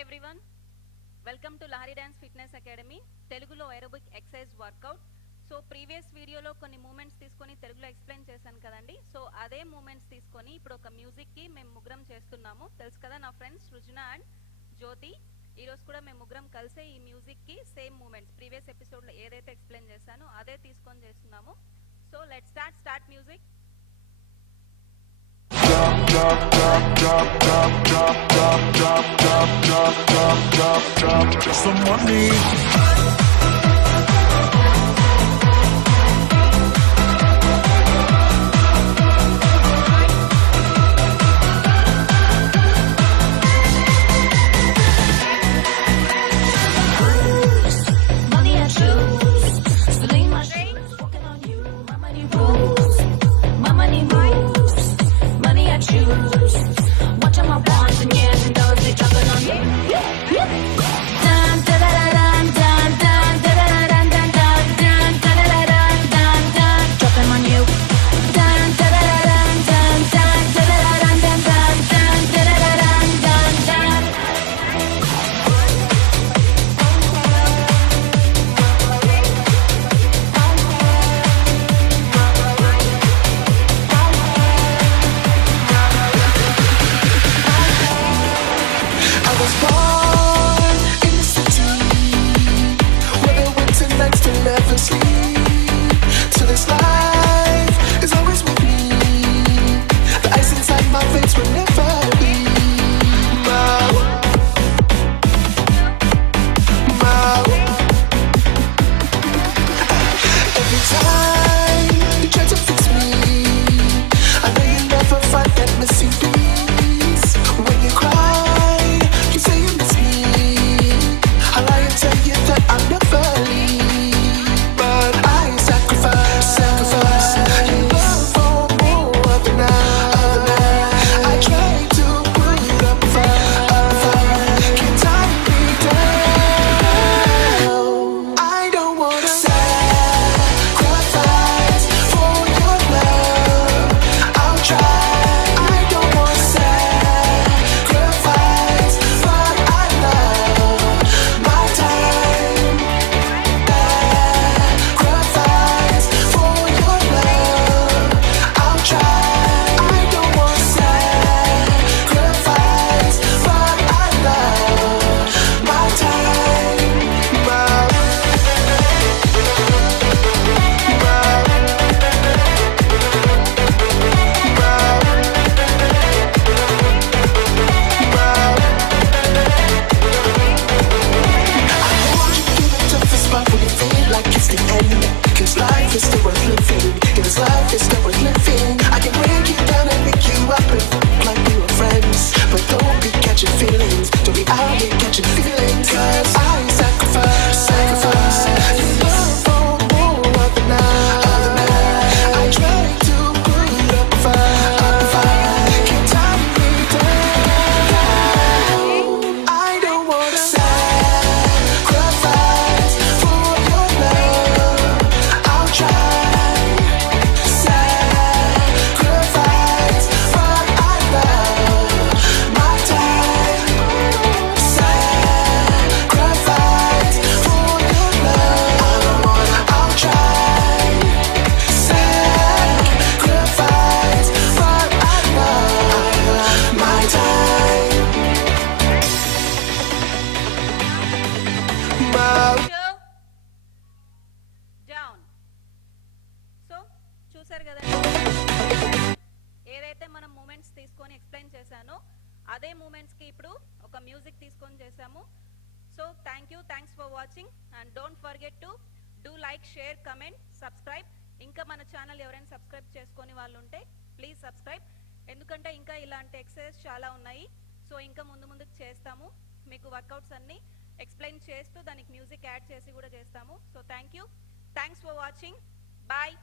everyone, welcome to Lahari Dance Fitness Academy. Telugulo aerobic exercise workout. So previous video lo konni movements తీసుకొని తెలుగులో ఎక్స్ప్లెయిన్ చేశాను కదండి. సో అదే మూమెంట్స్ తీసుకొని ఇప్పుడు ఒక మ్యూజిక్ కి మేము ముగ్గురం చేస్తున్నాము. తెలుసు కదా నా ఫ్రెండ్స్ సృజన అండ్ జ్యోతి. ఈ రోజు కూడా మేము ముగ్గురం కలిసే ఈ మ్యూజిక్ కి సేమ్ మూమెంట్స్ ప్రీవియస్ ఎపిసోడ్ లో ఏదైతే ఎక్స్ప్లెయిన్ చేశానో అదే తీసుకొని చేస్తున్నాము. So let's start music. Some money. చూసారు కదా ఏదైతే మనం మూమెంట్స్ తీసుకొని ఎక్స్ప్లెయిన్ చేశానో అదే మూమెంట్స్ కి ఇప్పుడు ఒక మ్యూజిక్ తీసుకొని చేసాము. So thanks for watching and don't forget to do like, share, comment, subscribe. ఇంకా మన ఛానల్ ఎవరైనా సబ్స్క్రైబ్ చేసుకొని వాళ్ళు ఉంటే ప్లీజ్ సబ్స్క్రైబ్. ఎందుకంటే ఇంకా ఇలాంటి ఎక్సర్సైజ్ చాలా ఉన్నాయి. సో ఇంకా ముందుకు చేస్తాము. మీకు వర్కౌట్స్ అన్ని ఎక్స్ప్లెయిన్ చేస్తూ దానికి మ్యూజిక్ యాడ్ చేసి కూడా చేస్తాము. So thanks for watching. Bye.